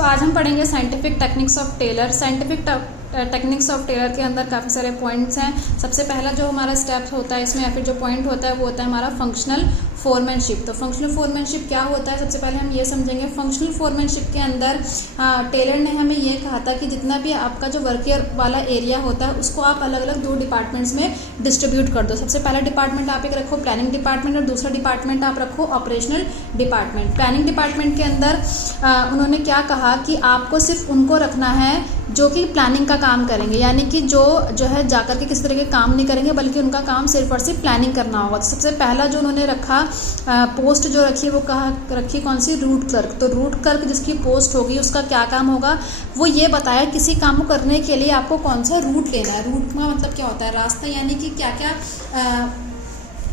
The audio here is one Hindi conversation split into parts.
आज हम पढ़ेंगे scientific techniques of Taylor. Scientific techniques of Taylor के अंदर काफ़ी सारे पॉइंट्स हैं। सबसे पहला जो हमारा स्टेप होता है इसमें या फिर जो पॉइंट होता है वो होता है हमारा फंक्शनल फोरमैनशिप। तो फंक्शनल फोरमैनशिप क्या होता है, सबसे पहले हम ये समझेंगे। फंक्शनल फोरमैनशिप के अंदर टेलर ने हमें ये कहा था कि जितना भी आपका जो वर्कियर वाला एरिया होता है उसको आप अलग अलग दो डिपार्टमेंट्स में डिस्ट्रीब्यूट कर दो। सबसे पहला डिपार्टमेंट आप एक रखो प्लानिंग डिपार्टमेंट और दूसरा डिपार्टमेंट आप रखो ऑपरेशनल डिपार्टमेंट। प्लानिंग डिपार्टमेंट के अंदर उन्होंने क्या कहा कि आपको सिर्फ उनको रखना है जो कि प्लानिंग का काम करेंगे, यानी कि जो है जाकर के किसी तरह के काम नहीं करेंगे बल्कि उनका काम सिर्फ और सिर्फ प्लानिंग करना होगा। तो सबसे पहला जो उन्होंने रखा पोस्ट जो रखी वो रखी कौन सी, रूट क्लर्क। तो रूट क्लर्क जिसकी पोस्ट होगी उसका क्या काम होगा, वो ये बताया किसी काम को करने के लिए आपको कौन सा रूट लेना है। रूट का मतलब क्या होता है, रास्ता, यानी कि क्या क्या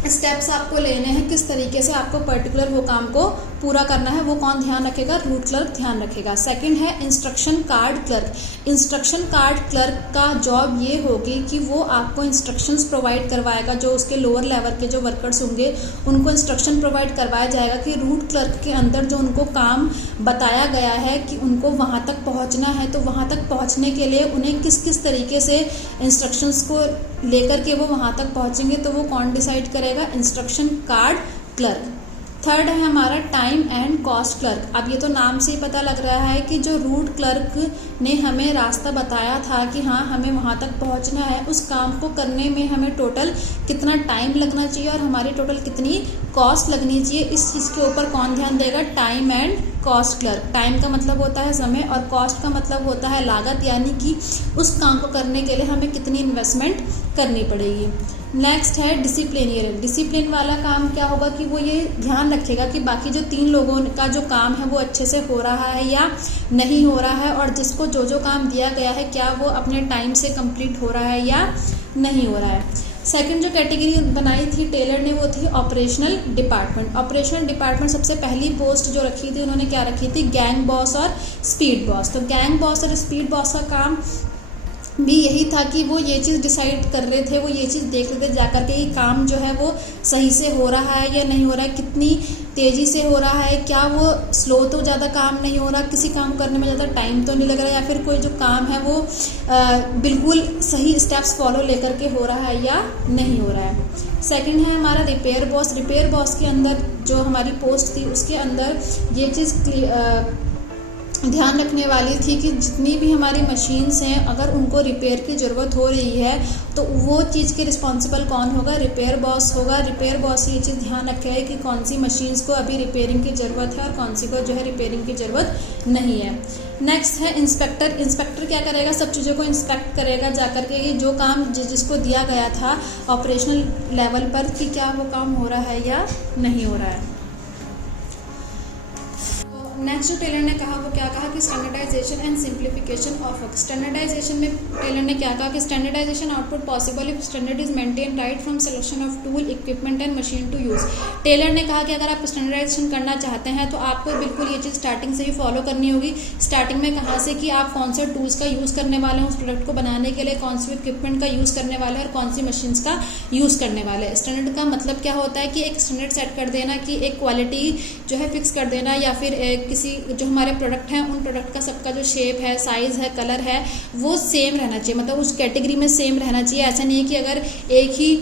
स्टेप्स आपको लेने हैं, किस तरीके से आपको पर्टिकुलर वो काम को पूरा करना है, वो कौन ध्यान रखेगा, रूट क्लर्क ध्यान रखेगा। सेकंड है instruction card clerk. Instruction card clerk का जॉब ये होगी कि वो आपको इंस्ट्रक्शंस प्रोवाइड करवाएगा, जो उसके लोअर लेवल के जो वर्कर्स होंगे उनको इंस्ट्रक्शन प्रोवाइड करवाया जाएगा कि रूट क्लर्क के अंदर जो उनको काम बताया गया है कि उनको वहाँ तक पहुँचना है, तो वहाँ तक पहुँचने के लिए उन्हें किस किस तरीके से इंस्ट्रक्शंस को लेकर के वो वहाँ तक पहुँचेंगे, तो वो कौन डिसाइड करेगा, इंस्ट्रक्शन कार्ड क्लर्क। थर्ड है हमारा टाइम एंड कॉस्ट क्लर्क। अब ये तो नाम से ही पता लग रहा है कि जो रूट क्लर्क ने हमें रास्ता बताया था कि हाँ हमें वहाँ तक पहुँचना है, उस काम को करने में हमें टोटल कितना टाइम लगना चाहिए और हमारी टोटल कितनी कॉस्ट लगनी चाहिए, इस चीज़ के ऊपर कौन ध्यान देगा, time and cost clerk. Time का मतलब होता है समय और कॉस्ट का मतलब होता है लागत, यानी कि उस काम को करने के लिए हमें कितनी इन्वेस्टमेंट करनी पड़ेगी। नेक्स्ट है डिसिप्लिनियर। डिसिप्लिन वाला काम क्या होगा कि वो ये ध्यान रखेगा कि बाकी जो तीन लोगों का जो काम है वो अच्छे से हो रहा है या नहीं हो रहा है, और जिसको जो जो काम दिया गया है क्या वो अपने टाइम से कंप्लीट हो रहा है या नहीं हो रहा है। सेकंड जो कैटेगरी बनाई थी टेलर ने वो थी ऑपरेशनल डिपार्टमेंट। ऑपरेशनल डिपार्टमेंट सबसे पहली पोस्ट जो रखी थी उन्होंने क्या रखी थी, गैंग बॉस और स्पीड बॉस। तो गैंग बॉस और स्पीड बॉस का काम भी यही था कि वो ये चीज़ डिसाइड कर रहे थे, वो ये चीज़ देख रहे थे जाकर के कि काम जो है वो सही से हो रहा है या नहीं हो रहा है, कितनी तेज़ी से हो रहा है, क्या वो स्लो तो ज़्यादा काम नहीं हो रहा, किसी काम करने में ज़्यादा टाइम तो नहीं लग रहा, या फिर कोई जो काम है वो बिल्कुल सही स्टेप्स फॉलो लेकर के हो रहा है या नहीं हो रहा है। सेकंड है हमारा रिपेयर बॉस। रिपेयर बॉस के अंदर जो हमारी पोस्ट थी उसके अंदर ये चीज़ ध्यान रखने वाली थी कि जितनी भी हमारी मशीन्स हैं अगर उनको रिपेयर की ज़रूरत हो रही है तो वो चीज़ के रिस्पॉन्सिबल कौन होगा, रिपेयर बॉस होगा। रिपेयर बॉस ये चीज़ ध्यान रखेगा कि कौन सी मशीन्स को अभी रिपेयरिंग की ज़रूरत है और कौन सी को जो है रिपेयरिंग की ज़रूरत नहीं है। नेक्स्ट है इंस्पेक्टर। इंस्पेक्टर क्या करेगा, सब चीज़ों को इंस्पेक्ट करेगा जाकर के ये जो काम जिसको दिया गया था ऑपरेशनल लेवल पर कि क्या वो काम हो रहा है या नहीं हो रहा है। नेक्स्ट जो टेलर ने कहा वो क्या कहा कि standardization and simplification of work. Standardization में टेलर ने क्या कहा कि standardization output possible if standard is maintain right from selection of tool equipment and machine to use. Taylor ने कहा कि अगर आप स्टैंडर्डाइजेशन करना चाहते हैं तो आपको बिल्कुल ये चीज़ स्टार्टिंग से ही फॉलो करनी होगी। स्टार्टिंग में कहाँ से कि आप कौन से टूल्स का यूज़ करने वाले हैं उस प्रोडक्ट को बनाने के लिए, कौन सी इक्विपमेंट का यूज़ करने वाले हैं और कौन सी मशीन्स का यूज़ करने वाले हैं। स्टैंडर्ड का मतलब क्या होता है कि एक स्टैंडर्ड सेट कर देना, कि एक क्वालिटी जो है फिक्स कर देना, या फिर किसी जो हमारे प्रोडक्ट हैं उन प्रोडक्ट का सबका जो शेप है, साइज़ है, कलर है वो सेम रहना चाहिए, मतलब उस कैटेगरी में सेम रहना चाहिए। ऐसा नहीं है कि अगर एक ही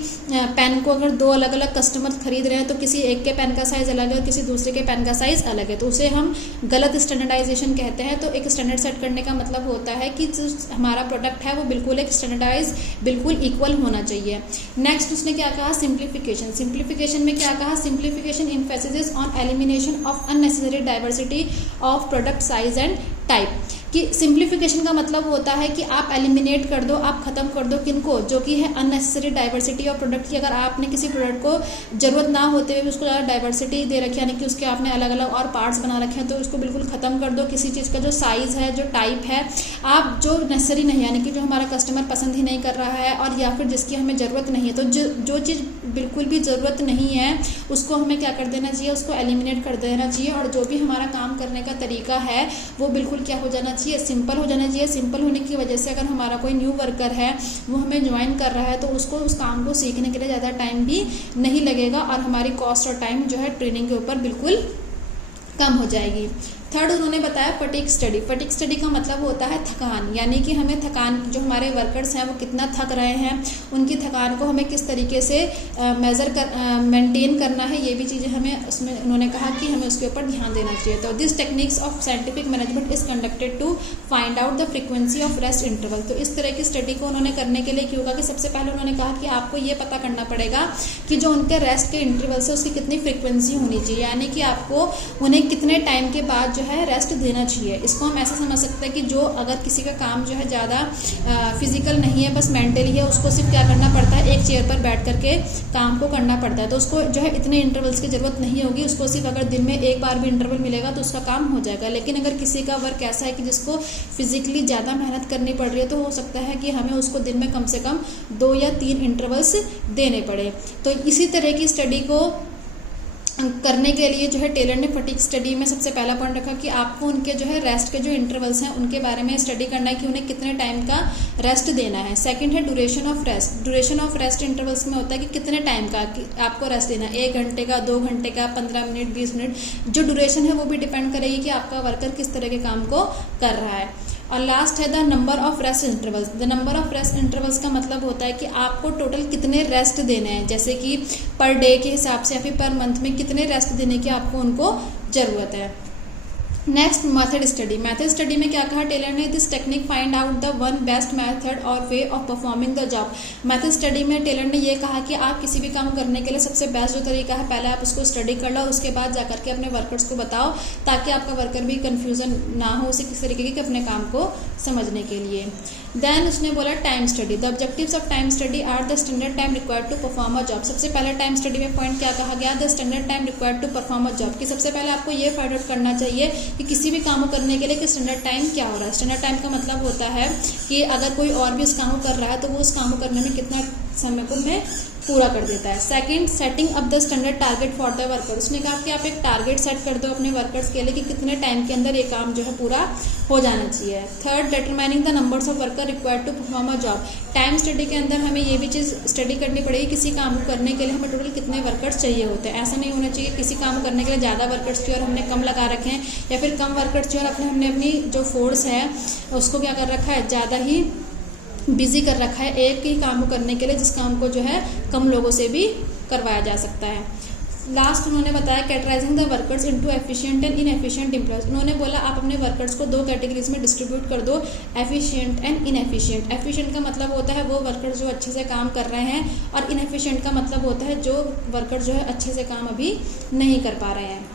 पेन को अगर दो अलग अलग कस्टमर खरीद रहे हैं तो किसी एक के पेन का साइज़ अलग है और किसी दूसरे के पेन का साइज़ अलग है, तो उसे हम गलत स्टैंडर्डाइजेशन कहते हैं। तो एक स्टैंडर्ड सेट करने का मतलब होता है कि जो हमारा प्रोडक्ट है वो बिल्कुल एक स्टैंडर्डाइज बिल्कुल इक्वल होना चाहिए। नेक्स्ट उसने क्या कहा, सिंप्लीफिकेशन। सिंप्लीफिकेशन में क्या कहा, simplification emphasis on elimination of unnecessary diversity of product size and type. कि सिंप्लीफिकेशन का मतलब होता है कि आप एलिमिनेट कर दो, आप ख़त्म कर दो किनको, जो कि है अननेसेसरी डाइवर्सिटी ऑफ प्रोडक्ट की। अगर आपने किसी प्रोडक्ट को ज़रूरत ना होते हुए भी उसको ज़्यादा डाइवर्सिटी दे रखी है, यानी कि उसके आपने अलग अलग और पार्ट्स बना रखे हैं, तो उसको बिल्कुल ख़त्म कर दो। किसी चीज़ का जो साइज़ है, जो टाइप है, आप जो नेसेसरी नहीं, यानी कि जो हमारा कस्टमर पसंद ही नहीं कर रहा है और या फिर जिसकी हमें ज़रूरत नहीं है, तो जो चीज़ बिल्कुल भी ज़रूरत नहीं है उसको हमें क्या कर देना चाहिए, उसको एलिमिनेट कर देना चाहिए। और जो भी हमारा काम करने का तरीका है वो बिल्कुल क्या हो जाना चाहिए, सिंपल हो जाना चाहिए। सिंपल होने की वजह से अगर हमारा कोई न्यू वर्कर है वो हमें ज्वाइन कर रहा है तो उसको उस काम को सीखने के लिए ज़्यादा टाइम भी नहीं लगेगा और हमारी कॉस्ट और टाइम जो है ट्रेनिंग के ऊपर बिल्कुल कम हो जाएगी। थर्ड उन्होंने बताया फटीग स्टडी। फटीग स्टडी का मतलब होता है थकान, यानी कि हमें थकान, जो हमारे वर्कर्स हैं वो कितना थक रहे हैं, उनकी थकान को हमें किस तरीके से मेंटेन करना है, ये भी चीज़ें हमें उसमें उन्होंने कहा कि हमें उसके ऊपर ध्यान देना चाहिए। तो this techniques of scientific management is conducted to find out the frequency of rest interval. तो इस तरह की स्टडी को उन्होंने करने के लिए क्यों कहा कि सबसे पहले उन्होंने कहा कि आपको ये पता करना पड़ेगा कि जो उनके रेस्ट के इंटरवल से उसकी कितनी फ्रीक्वेंसी होनी चाहिए, यानी कि आपको उन्हें कितने टाइम के बाद जो है रेस्ट देना चाहिए। इसको हम ऐसे समझ सकते हैं कि जो अगर किसी का काम जो है ज़्यादा फिजिकल नहीं है, बस मेंटली है, उसको सिर्फ क्या करना पड़ता है, एक चेयर पर बैठ करके काम को करना पड़ता है, तो उसको जो है इतने इंटरवल्स की ज़रूरत नहीं होगी, उसको सिर्फ अगर दिन में एक बार भी इंटरवल मिलेगा तो उसका काम हो जाएगा। लेकिन अगर किसी का वर्क ऐसा है कि जिसको फिजिकली ज़्यादा मेहनत करनी पड़ रही है, तो हो सकता है कि हमें उसको दिन में कम से कम 2 या 3 इंटरवल्स देने पड़े। तो इसी तरह की स्टडी को करने के लिए जो है टेलर ने फटीग स्टडी में सबसे पहला पॉइंट रखा कि आपको उनके जो है रेस्ट के जो इंटरवल्स हैं उनके बारे में स्टडी करना है कि उन्हें कितने टाइम का रेस्ट देना है। सेकंड है duration of rest. Duration of rest intervals में होता है कि कितने टाइम का आपको रेस्ट देना है, 1 घंटे का, 2 घंटे का, 15 मिनट, 20 मिनट। जो ड्यूरेशन है वो भी डिपेंड करेगी कि आपका वर्कर किस तरह के काम को कर रहा है। और लास्ट है the number of rest intervals. The number of rest intervals का मतलब होता है कि आपको टोटल कितने रेस्ट देने हैं, जैसे कि पर डे के हिसाब से या फिर पर मंथ में कितने रेस्ट देने की आपको उनको ज़रूरत है। Next method study. Method study में क्या कहा टेलर ने, this technique find out the one best method और way of performing the job. Method study में टेलर ने ये कहा कि आप किसी भी काम करने के लिए सबसे बेस्ट जो तरीका है, पहले आप उसको स्टडी कर लो, उसके बाद जाकर के अपने वर्कर्स को बताओ, ताकि आपका वर्कर भी कन्फ्यूजन ना हो उसे किस तरीके के अपने काम को समझने के लिए। देन उसने बोला time study. The objectives of time study are the standard time required to perform a job. सबसे पहले टाइम स्टडी में पॉइंट क्या कहा गया, the standard time required to perform a job, कि सबसे पहले आपको ये फाइंड आउट करना चाहिए कि किसी भी काम को करने के लिए कि स्टैंडर्ड टाइम क्या हो रहा है। स्टैंडर्ड टाइम का मतलब होता है कि अगर कोई और भी उस काम को कर रहा है तो वो उस काम को करने में कितना समय को में पूरा कर देता है। Second, setting up the standard target for the worker. उसने कहा कि आप एक टारगेट सेट कर दो अपने वर्कर्स के लिए कि कितने टाइम के अंदर ये काम जो है पूरा हो जाना चाहिए। Third, determining the numbers of worker required to perform a job. Time study के अंदर हमें ये भी चीज़ स्टडी करनी पड़ेगी, किसी काम को करने के लिए हमें टोटल कितने वर्कर्स चाहिए होते हैं। ऐसा नहीं होना चाहिए किसी काम को करने के लिए ज़्यादा वर्कर्स चाहिए और हमने कम लगा रखे हैं, या फिर कम वर्कर्स चाहिए और हमने अपनी जो फोर्स है उसको क्या कर रखा है, ज़्यादा ही बिजी कर रखा है एक ही काम को करने के लिए, जिस काम को जो है कम लोगों से भी करवाया जा सकता है। लास्ट उन्होंने बताया categorising the workers into efficient and inefficient employees. उन्होंने बोला आप अपने वर्कर्स को 2 कैटेगरीज में डिस्ट्रीब्यूट कर दो, एफिशिएंट एंड इनएफिशिएंट। एफिशिएंट का मतलब होता है वो वर्कर्स जो अच्छे से काम कर रहे हैं, और इनएफिशिएंट का मतलब होता है जो वर्कर जो है अच्छे से काम अभी नहीं कर पा रहे हैं।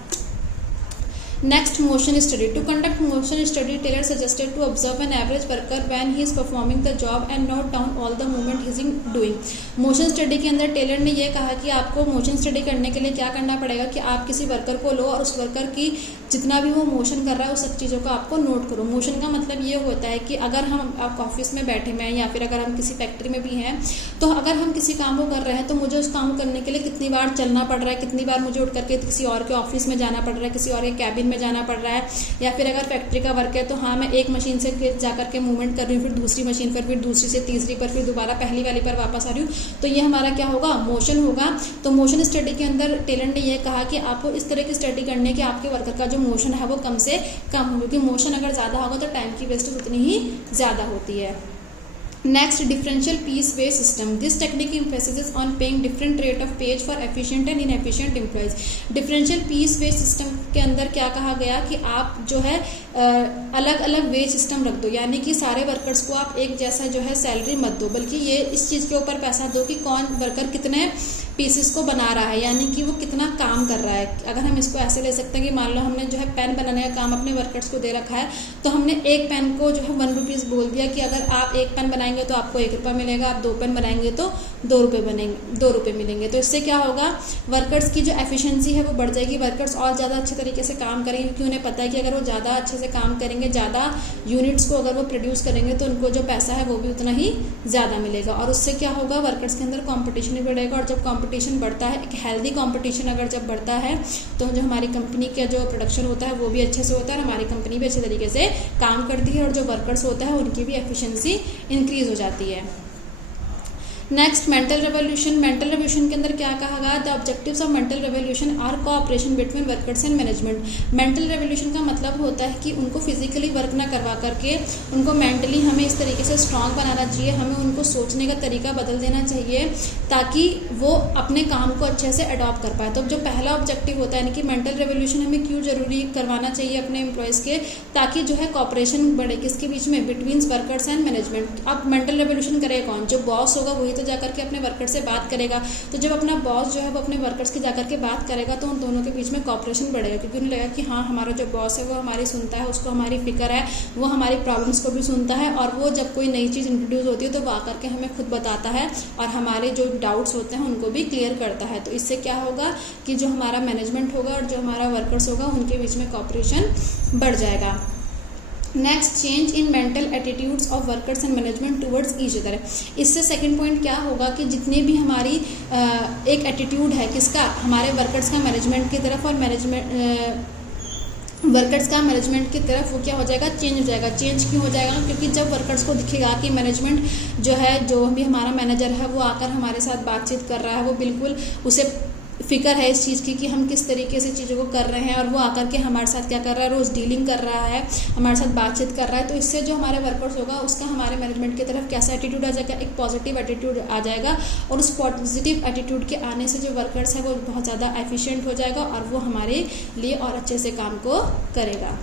Next, motion study. To conduct motion study, Taylor suggested to observe an average worker when he is performing the job and note down all the movement he is doing. Motion study के अंदर टेलर ने यह कहा कि आपको मोशन स्टडी करने के लिए क्या करना पड़ेगा कि आप किसी वर्कर को लो और उस वर्कर की जितना भी वो मोशन कर रहा है उस सब चीज़ों को आपको नोट करो। मोशन का मतलब ये होता है कि अगर हम आप ऑफिस में बैठे हुए हैं या फिर अगर हम किसी फैक्ट्री में भी हैं, तो अगर हम किसी काम को कर रहे हैं तो मुझे उस काम को करने के लिए कितनी बार चलना पड़ रहा है, कितनी बार मुझे उठ करके किसी और के ऑफिस में जाना पड़ रहा है, किसी और के कैबिन में जाना पड़ रहा है, या फिर अगर फैक्ट्री का वर्क है तो हाँ मैं एक मशीन से जाकर के मूवमेंट कर रही हूँ, फिर दूसरी मशीन पर, फिर दूसरी से तीसरी पर, फिर दोबारा पहली वाली पर वापस आ रही हूँ, तो ये हमारा क्या होगा, मोशन होगा। तो मोशन स्टडी के अंदर टेलर ने यह कहा कि आपको इस तरह की स्टडी करनी है कि आपके वर्कर का जो मोशन है वो कम से कम हो, क्योंकि मोशन अगर ज़्यादा होगा तो टाइम की वेस्टेज उतनी ही ज़्यादा होती है। Next, differential piece wage system. This technique emphasis on paying different rate of wages for efficient and inefficient employees. Differential piece wage system के अंदर क्या कहा गया कि आप जो है अलग अलग वेज सिस्टम रख दो, यानी कि सारे वर्कर्स को आप एक जैसा जो है सैलरी मत दो, बल्कि ये इस चीज़ के ऊपर पैसा दो कि कौन वर्कर कितने पीसेस को बना रहा है, यानी कि वो कितना काम कर रहा है। अगर हम इसको ऐसे ले सकते हैं कि मान लो हमने जो है पेन बनाने का काम अपने वर्कर्स को दे रखा है, तो हमने एक पेन को जो है 1 रुपीज़ बोल दिया कि अगर आप एक पेन बनाएंगे तो आपको 1 रुपया मिलेगा, आप 2 पेन बनाएंगे तो 2 रुपये मिलेंगे। तो इससे क्या होगा, वर्कर्स की जो एफिशिएंसी है वो बढ़ जाएगी, वर्कर्स और ज़्यादा अच्छे तरीके से काम करेंगे, क्योंकि उन्हें पता है कि अगर वो ज़्यादा अच्छे से काम करेंगे, ज़्यादा यूनिट्स को अगर वो प्रोड्यूस करेंगे तो उनको जो पैसा है वो भी उतना ही ज़्यादा मिलेगा। और उससे क्या होगा, वर्कर्स के अंदर कॉम्पिटिशन भी बढ़ेगा, और जब कॉम्पिटिशन बढ़ता है, एक हेल्दी कंपटीशन अगर जब बढ़ता है तो जो हमारी कंपनी का जो प्रोडक्शन होता है वो भी अच्छे से होता है, और हमारी कंपनी भी अच्छे तरीके से काम करती है, और जो वर्कर्स होता है उनकी भी एफिशिएंसी इंक्रीज हो जाती है। Next mental revolution. Mental revolution के अंदर क्या कहा गया, the objectives of mental revolution are cooperation between workers and management. Mental revolution का मतलब होता है कि उनको फिजिकली वर्क ना करवा करके उनको मेंटली हमें इस तरीके से स्ट्रांग बनाना चाहिए, हमें उनको सोचने का तरीका बदल देना चाहिए ताकि वो अपने काम को अच्छे से अडॉप्ट कर पाए। तो जो पहला ऑब्जेक्टिव होता है यानी कि मेंटल रेवोल्यूशन हमें क्यों जरूरी करवाना चाहिए अपने एम्प्लॉयज़ के, ताकि जो है कॉपरेशन बढ़े किसके बीच में, बिटवीन वर्कर्स एंड मैनेजमेंट। अब मेंटल रेवोल्यूशन करेगा कौन, जो बॉस होगा वही तो जाकर के अपने वर्कर से बात करेगा। तो जब अपना बॉस जो है वो अपने वर्कर्स की जाकर के बात करेगा तो उन दोनों के बीच में कॉपरेशन बढ़ेगा, क्योंकि उन्हें लगेगा कि हाँ हमारा जो बॉस है वो हमारी सुनता है, उसको हमारी फिक्र है, वो हमारी प्रॉब्लम्स को भी सुनता है, और वो जब कोई नई चीज़ इंट्रोड्यूस होती है तो वो आकर के हमें खुद बताता है और हमारे जो डाउट्स होते हैं उनको भी क्लियर करता है। तो इससे क्या होगा कि जो हमारा मैनेजमेंट होगा और जो हमारा वर्कर्स होगा उनके बीच में कॉपरेशन बढ़ जाएगा। Next, change in mental attitudes of workers and management towards each other. इससे सेकंड पॉइंट क्या होगा कि जितने भी हमारी एक एटीट्यूड है किसका, हमारे वर्कर्स का मैनेजमेंट की तरफ और वर्कर्स का मैनेजमेंट की तरफ, वो क्या हो जाएगा, चेंज हो जाएगा। चेंज क्यों हो जाएगा, क्योंकि जब वर्कर्स को दिखेगा कि मैनेजमेंट जो है, जो भी हमारा मैनेजर है वो आकर हमारे साथ बातचीत कर रहा है, वो बिल्कुल उसे फिक्र है इस चीज़ की कि हम किस तरीके से चीज़ों को कर रहे हैं, और वो आकर के हमारे साथ क्या कर रहा है, रोज़ डीलिंग कर रहा है, हमारे साथ बातचीत कर रहा है। तो इससे जो हमारे वर्कर्स होगा उसका हमारे मैनेजमेंट की तरफ कैसा एटीट्यूड आ जाएगा, एक पॉजिटिव एटीट्यूड आ जाएगा, और उस पॉजिटिव एटीट्यूड के आने से जो वर्कर्स है वो बहुत ज़्यादा एफिशिएंट हो जाएगा और वो हमारे लिए और अच्छे से काम को करेगा।